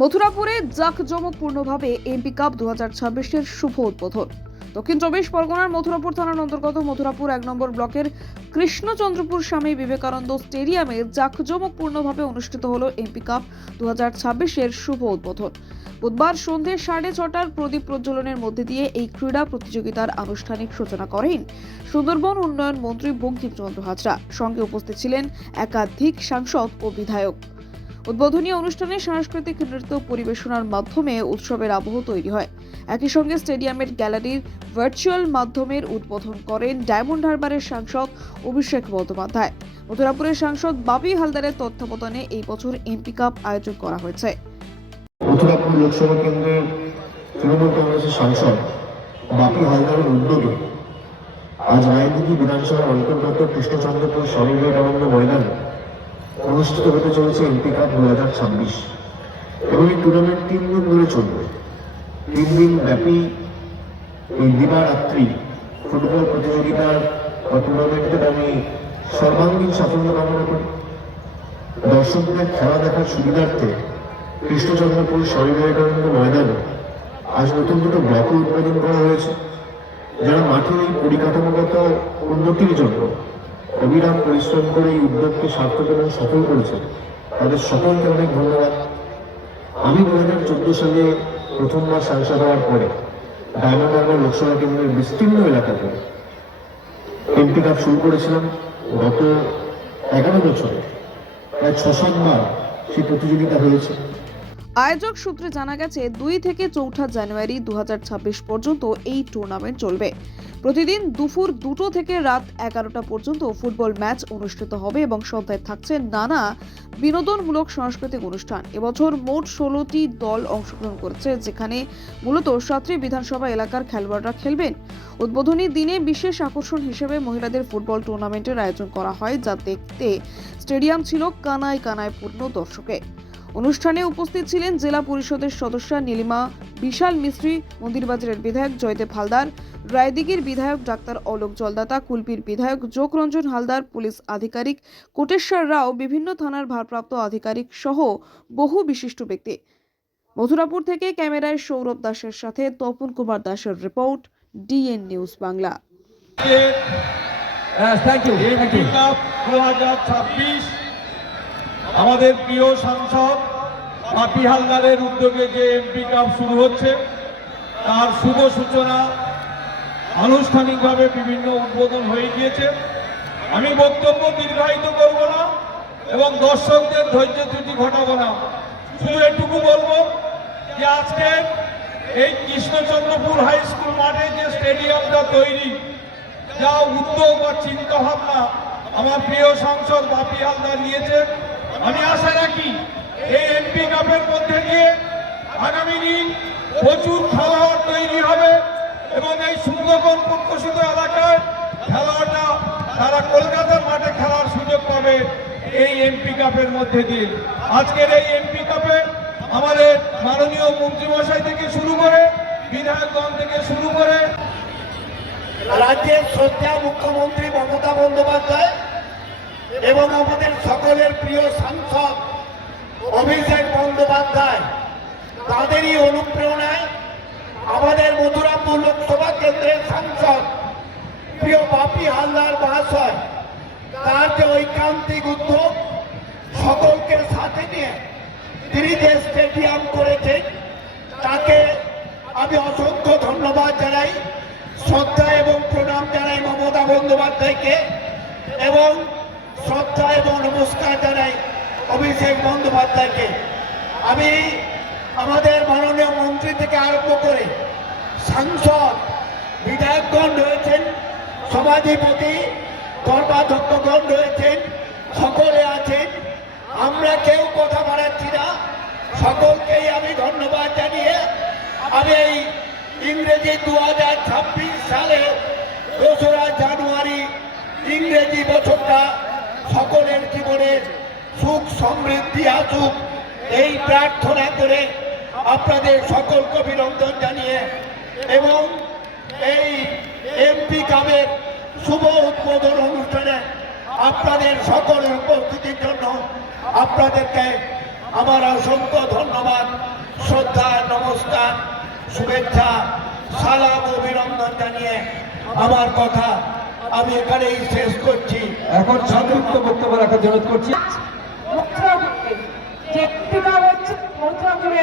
মথুরাপুরে জাঁকজমকপূর্ণভাবে MP cup 2026-এর শুভ উদ্বোধন। দক্ষিণ চব্বিশ পরগনার মথুরাপুর থানার অন্তর্গত মথুরাপুর 1 নম্বর ব্লকের কৃষ্ণচন্দ্রপুর স্বামী বিবেকানন্দ স্টেডিয়ামে জাঁকজমকপূর্ণভাবে অনুষ্ঠিত হলো এমপি কাপ 2026-এর শুভ উদ্বোধন। বুধবার সন্ধ্যে 6:30টার প্রদীপ প্রজ্বলনের মধ্যে দিয়ে এই ক্রীড়া প্রতিযোগিতার আনুষ্ঠানিক সূচনা করেন সুন্দরবন উন্নয়ন মন্ত্রী বঙ্কিমচন্দ্র হাজরা। সঙ্গে উপস্থিত ছিলেন একাধিক সাংসদ ও বিধায়ক। উদ্বোধনী অনুষ্ঠানে সাংস্কৃতিক নৃত্য পরিবেশনার মাধ্যমে উৎসবের আবহ তৈরি হয়। একই সঙ্গে স্টেডিয়ামের গ্যালারির ভার্চুয়াল মাধ্যমের উদ্বোধন করেন ডায়মন্ড হারবারের সাংসদ অভিষেক বন্দ্যোপাধ্যায়। মথুরাপুরের সাংসদ বাপি হালদারের তত্ত্বাবধানে এই বছর এমপি কাপ আয়োজন করা হয়েছে। মথুরাপুর লোকসভা কেন্দ্রের তৃণমূল কংগ্রেসের সাংসদ বাপি হালদারের উদ্যোগে আজ রায়দিঘি বিধানসভার অন্তর্গত কৃষ্ণচন্দ্রপুর স্বামী বিবেকানন্দ ময়দানে অনুষ্ঠিত হতে চলেছে এমপি কাপ 2026 এবং এই টুর্নামেন্ট 3 দিন ধরে চলবে। 3 দিন ব্যাপী এই দিবারাত্রি ফুটবল প্রতিযোগিতার বা টুর্নামেন্টের আমি সর্বাঙ্গীন সাফল্য কামনা করি। দর্শকদের খেলা দেখার সুবিধার্থে কৃষ্ণচন্দ্রপুর স্বামী বিবেকানন্দ ময়দানে আজ নতুন দুটো ব্লক উদ্বোধন করা হয়েছে। যারা মাঠের এই পরিকাঠামোগত উন্নতির জন্য অবিরাম পরিশ্রম করে এই উদ্যোগকে সার্থক এবং সফল করেছে, তাদের সকলকে অনেক ধন্যবাদ। আমি 2014 সালে প্রথমবার সাংসদ হওয়ার পরে ডায়মন্ড হারবার লোকসভা কেন্দ্রের বিস্তীর্ণ এলাকাতে এমপি কাপ শুরু করেছিলাম। গত 11 বছরে প্রায় 6-7 বার সেই প্রতিযোগিতা হয়েছে। আয়োজক সূত্রে জানা গেছে 2 থেকে 4 জানুয়ারি 2026 পর্যন্ত এই টুর্নামেন্ট চলবে। প্রতিদিন দুপুর 2টো থেকে রাত 11টা পর্যন্ত ফুটবল ম্যাচ অনুষ্ঠিত হবে এবং সন্ধ্যায় থাকছে নানা বিনোদনমূলক সাংস্কৃতিক অনুষ্ঠান। এবছর মোট 16টি দল অংশগ্রহণ করেছে, যেখানে মূলত 7টি বিধানসভা এলাকার খেলোয়াড়রা খেলবেন। উদ্বোধনী দিনে বিশেষ আকর্ষণ হিসেবে মহিলাদের ফুটবল টুর্নামেন্টের আয়োজন করা হয়, যা দেখতে স্টেডিয়াম ছিল কানায় কানায় পূর্ণ দর্শকে। অনুষ্ঠানে উপস্থিত ছিলেন জেলা পরিষদের সদস্যা নীলিমা বিশাল মিস্ত্রি, মন্দিরবাজারের বিধায়ক জয়দেব হালদার, রায়দিঘির বিধায়ক ডাক্তার অলোক জলদাতা, কুলপির বিধায়ক যোগরঞ্জন হালদার, পুলিশ আধিকারিক কোটেশ্বর রাও, বিভিন্ন থানার ভারপ্রাপ্ত আধিকারিক সহ বহু বিশিষ্ট ব্যক্তি। মথুরাপুর থেকে ক্যামেরায় সৌরভ দাসের সাথে তপন কুমার দাসের রিপোর্ট, ডিএন নিউজ বাংলা। আমাদের প্রিয় সাংসদ বাপি হালদারের উদ্যোগে যে এমপি কাপ শুরু হচ্ছে, তার শুভ সূচনা আনুষ্ঠানিকভাবে বিভিন্ন উদ্বোধন হয়ে গিয়েছে। আমি বক্তব্য দীর্ঘায়িত করব না এবং দর্শকদের ধৈর্য ত্রুটি ঘটাবো না। শুধু এটুকু বলবো যে আজকে এই কৃষ্ণচন্দ্রপুর হাই স্কুল মাঠে যে স্টেডিয়ামটা তৈরি, যা উদ্যোগ বা চিন্তা ভাবনা আমার প্রিয় সাংসদ বাপি হালদার নিয়েছেন, আমি আশা রাখি এই এমপি কাপের মধ্যে দিয়ে আগামী দিন প্রচুর খেলোয়াড় তৈরি হবে এবং এই সুন্দরবন প্রকাশিত এলাকায় খেলোয়াড়রা তারা কলকাতার মাঠে খেলার সুযোগ পাবে এই এমপি কাপের মধ্যে দিয়ে। আজকের এই এমপি কাপে আমাদের মাননীয় মন্ত্রীমশাই থেকে শুরু করে বিধায়কগণ থেকে শুরু করে রাজ্যের শ্রদ্ধা মুখ্যমন্ত্রী মমতা বন্দ্যোপাধ্যায় এবং আমাদের সকলের প্রিয় সাংসদ অভিষেক বন্দ্যোপাধ্যায়, তাদেরই অনুপ্রেরণায় আমাদের মথুরাপুর লোকসভা কেন্দ্রের সাংসদ প্রিয় বাপি হালদার মহাশয়, তার যে ঐকান্তিক উদ্যোগ সকলকে সাথে নিয়ে তিনি যে স্টেডিয়াম করেছেন, তাকে আমি অসংখ্য ধন্যবাদ জানাই, শ্রদ্ধা এবং প্রণাম জানাই মমতা বন্দ্যোপাধ্যায়কে এবং শ্রদ্ধা এবং নমস্কার জানাই অভিষেক বন্দ্যোপাধ্যায়কে। আমি আমাদের মাননীয় মন্ত্রী থেকে আরম্ভ করে সাংসদ, বিধায়কগণ রয়েছেন, সভাধিপতি, কর্মাধ্যক্ষগণ রয়েছেন, সকলে আছেন। আমরা কেউ কথা বাড়াচ্ছি না, সকলকেই আমি ধন্যবাদ জানিয়ে আমি এই ইংরেজি 2026 সালে 2রা জানুয়ারি ইংরেজি বছরটা সকলের জীবনে সুখ সমৃদ্ধি আসুক এই প্রার্থনা করে আপনাদের সকলকে অভিনন্দন জানিয়ে এবং এই এমপি কাপের শুভ উদ্বোধন অনুষ্ঠানে আপনাদের সকলের উপস্থিতির জন্য আপনাদেরকে আমার অসংখ্য ধন্যবাদ। শুভেচ্ছা সালাম অভিনন্দন জানিয়ে আমার কথা আমি এখানেই শেষ করছি। এখন সংক্ষিপ্ত বক্তব্য রাখার জন্য করছি। মুখ্যমন্ত্রী যে প্রতিভা হচ্ছে মুখ্যমন্ত্রী